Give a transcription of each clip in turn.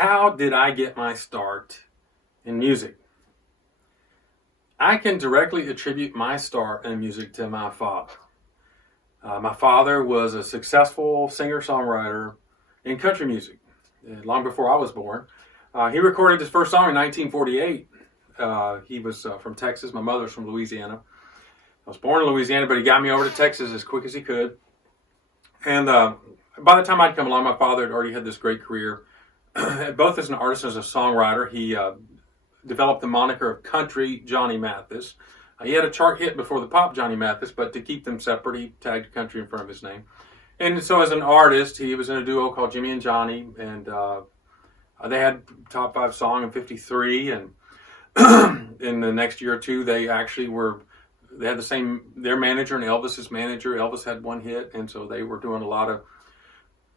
How did I get my start in music? I can directly attribute my start in music to my father. My father was a successful singer-songwriter in country music, long before I was born. He recorded his first song in 1948. He was from Texas. My mother's from Louisiana. I was born in Louisiana, but he got me over to Texas as quick as he could. And by the time I'd come along, my father had already had this great career, both as an artist and as a songwriter. He developed the moniker of Country Johnny Mathis. He had a chart hit before the pop Johnny Mathis, but to keep them separate, he tagged country in front of his name. And so as an artist, he was in a duo called Jimmy and Johnny, and they had top 5 song in 53, and in the next year or two, they had the same, their manager and Elvis's manager. Elvis had one hit, and so they were doing a lot of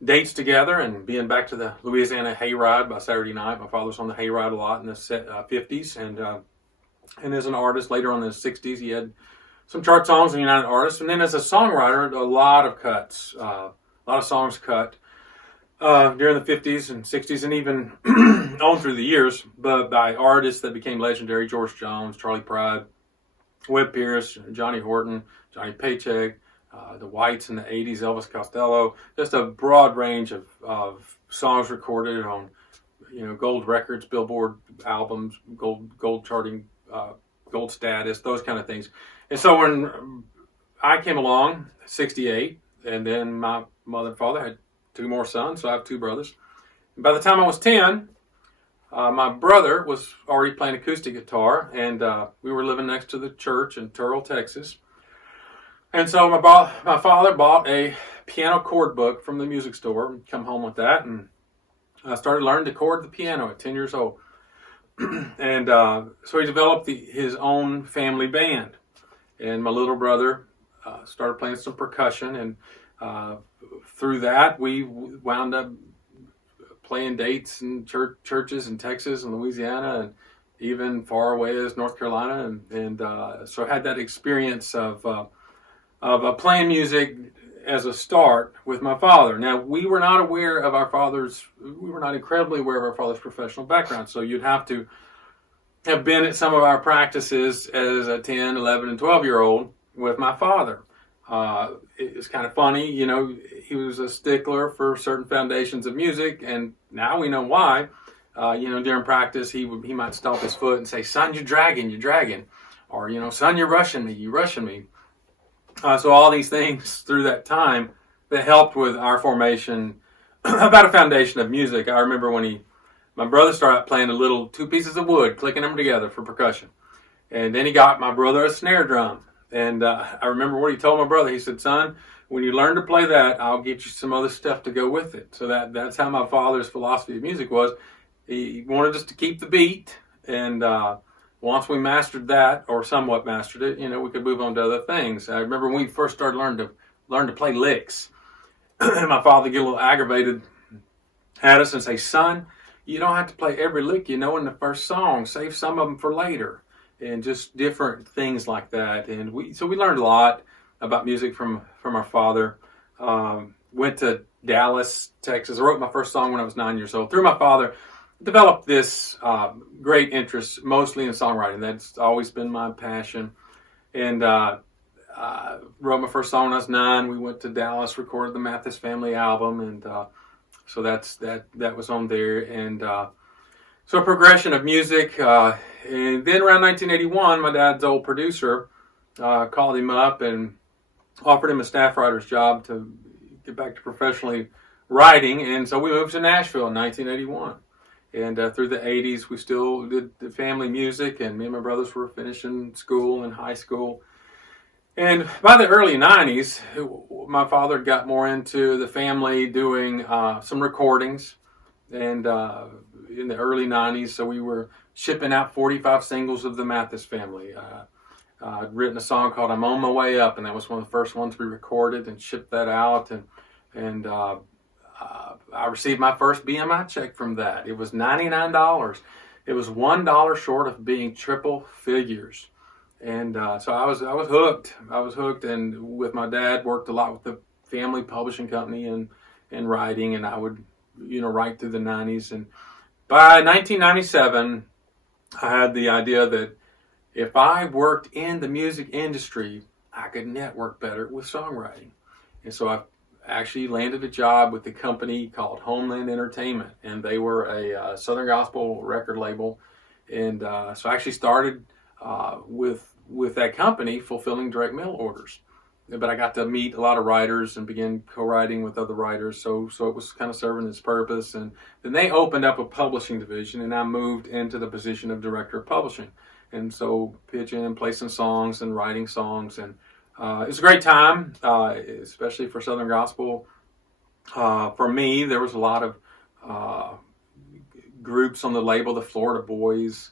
dates together and being back to the Louisiana hayride by Saturday night. My father was on the hayride a lot in the 50s, and as an artist later on in the 60s, he had some chart songs in United Artists. And then as a songwriter, a lot of cuts, a lot of songs cut during the 50s and 60s, and even on through the years, but by artists that became legendary: George Jones, Charlie Pride, Webb Pierce, Johnny Horton, Johnny Paycheck, the Whites in the 80s, Elvis Costello. Just a broad range of songs recorded on, gold records, Billboard albums, gold charting, gold status, those kind of things. And so when I came along, 68, and then my mother and father had 2 more sons, so I have 2 brothers. And by the time I was 10, my brother was already playing acoustic guitar, and we were living next to the church in Turl, Texas. And so my father bought a piano chord book from the music store and come home with that, and I started learning to chord the piano at 10 years old. And so he developed his own family band, and my little brother started playing some percussion, and through that we wound up playing dates in churches in Texas and Louisiana, and even far away as North Carolina, and so I had that experience of playing music as a start with my father. Now, we were not incredibly aware of our father's professional background, so you'd have to have been at some of our practices as a 10, 11, and 12-year-old with my father. It's kind of funny, he was a stickler for certain foundations of music, and now we know why. During practice, he might stomp his foot and say, "Son, you're dragging," or, "Son, you're rushing me." So all these things through that time that helped with our formation about a foundation of music. I remember when my brother started playing 2 pieces of wood, clicking them together for percussion. And then he got my brother a snare drum. And I remember what he told my brother. He said, "Son, when you learn to play that, I'll get you some other stuff to go with it." So that's how my father's philosophy of music was. He wanted us to keep the beat, and once we mastered that, or somewhat mastered it, we could move on to other things. I remember when we first started learn to play licks, my father get a little aggravated at us and say, "Son, you don't have to play every lick in the first song. Save some of them for later," and just different things like that. And we learned a lot about music from our father. Went to Dallas, Texas. I wrote my first song when I was 9 years old. Through my father, developed this great interest, mostly in songwriting. That's always been my passion. And wrote my first song when I was 9. We went to Dallas, recorded the Mathis family album, and so that was on there. And so a progression of music. And then around 1981, my dad's old producer called him up and offered him a staff writer's job to get back to professionally writing. And so we moved to Nashville in 1981. And through the 80s, we still did the family music, and me and my brothers were finishing school and high school. And by the early 90s, my father got more into the family doing some recordings. And in the early 90s, so we were shipping out 45 singles of the Mathis family. I'd written a song called "I'm On My Way Up," and that was one of the first ones we recorded and shipped that out. And I received my first BMI check from that. It was $99. It was $1 short of being triple figures. And so I was hooked. I was hooked, and with my dad, worked a lot with the family publishing company and writing, and I would, write through the 90s. And By 1997, I had the idea that if I worked in the music industry, I could network better with songwriting. And so I actually landed a job with a company called Homeland Entertainment, and they were a Southern Gospel record label. And so I actually started with that company fulfilling direct mail orders. But I got to meet a lot of writers and begin co-writing with other writers. So it was kind of serving its purpose. And then they opened up a publishing division, and I moved into the position of director of publishing. And so pitching and placing songs and writing songs, and it was a great time, especially for Southern Gospel. For me, there was a lot of groups on the label: the Florida Boys,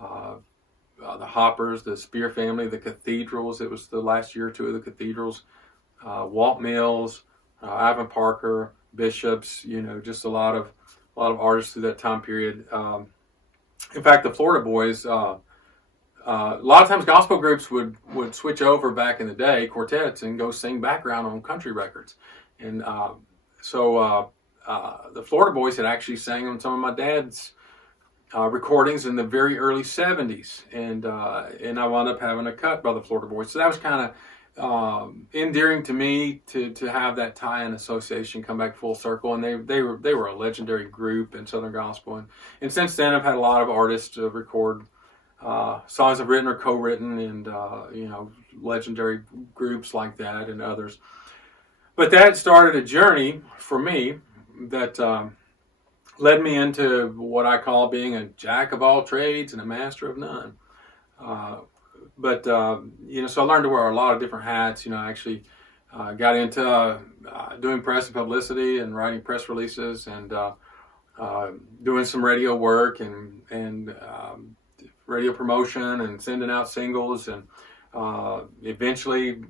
the Hoppers, the Spear Family, the Cathedrals. It was the last year or two of the Cathedrals. Walt Mills, Ivan Parker, Bishops. Just a lot of artists through that time period. In fact, the Florida Boys. A lot of times gospel groups would switch over back in the day, quartets, and go sing background on country records. And so the Florida Boys had actually sang on some of my dad's recordings in the very early 70s. And I wound up having a cut by the Florida Boys. So that was kind of endearing to me to have that tie-in association come back full circle. And they were a legendary group in Southern Gospel. And since then, I've had a lot of artists record songs I've written or co-written, and legendary groups like that and others. But that started a journey for me that led me into what I call being a jack of all trades and a master of none. So I learned to wear a lot of different hats. I actually got into doing press and publicity and writing press releases, and doing some radio work and radio promotion and sending out singles. And eventually, in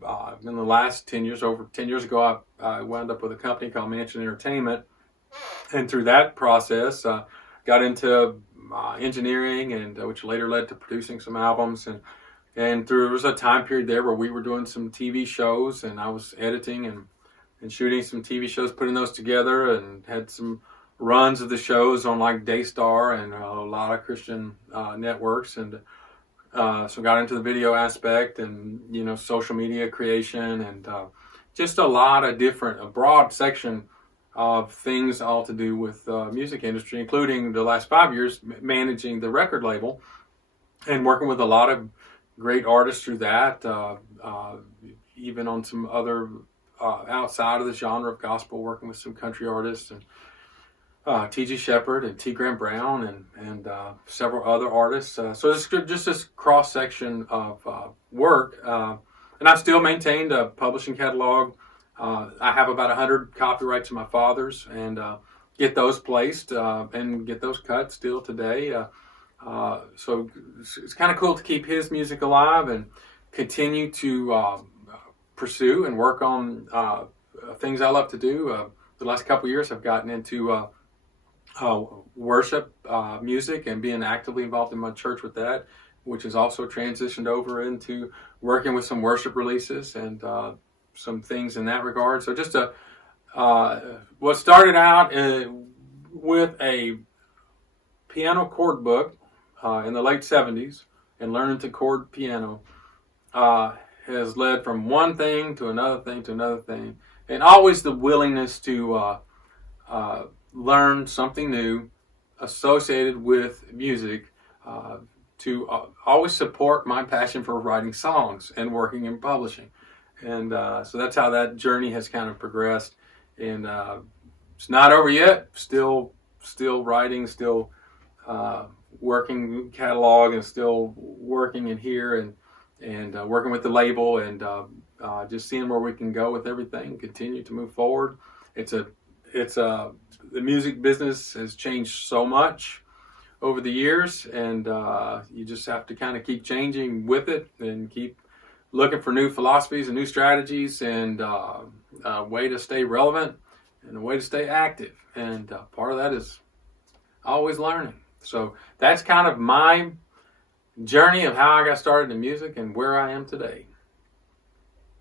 the last 10 years, over 10 years ago, I wound up with a company called Mansion Entertainment. And through that process, got into engineering, and which later led to producing some albums. And there was a time period there where we were doing some TV shows, and I was editing and shooting some TV shows, putting those together, and had some runs of the shows on like Daystar and a lot of Christian networks. And so got into the video aspect and social media creation, and just a broad section of things all to do with music industry, including the last 5 years managing the record label and working with a lot of great artists through that, even on some other outside of the genre of gospel, working with some country artists, and T.G. Shepherd and T. Graham Brown and several other artists. So it's just this cross section of work, and I've still maintained a publishing catalog. I have about 100 copyrights of my father's, and get those placed and get those cut still today. So it's kind of cool to keep his music alive and continue to pursue and work on things I love to do. The last couple of years, I've gotten into worship music and being actively involved in my church with that, which has also transitioned over into working with some worship releases and some things in that regard. So just what started out with a piano chord book in the late 70s and learning to chord piano has led from one thing to another thing to another thing, and always the willingness to learn something new associated with music, to always support my passion for writing songs and working in publishing. And so that's how that journey has kind of progressed. And it's not over yet. Still writing, still working catalog, and still working in here, and working with the label, and just seeing where we can go with everything. Continue to move forward. The music business has changed so much over the years, and you just have to kind of keep changing with it and keep looking for new philosophies and new strategies, and a way to stay relevant and a way to stay active. And part of that is always learning. So that's kind of my journey of how I got started in music and where I am today.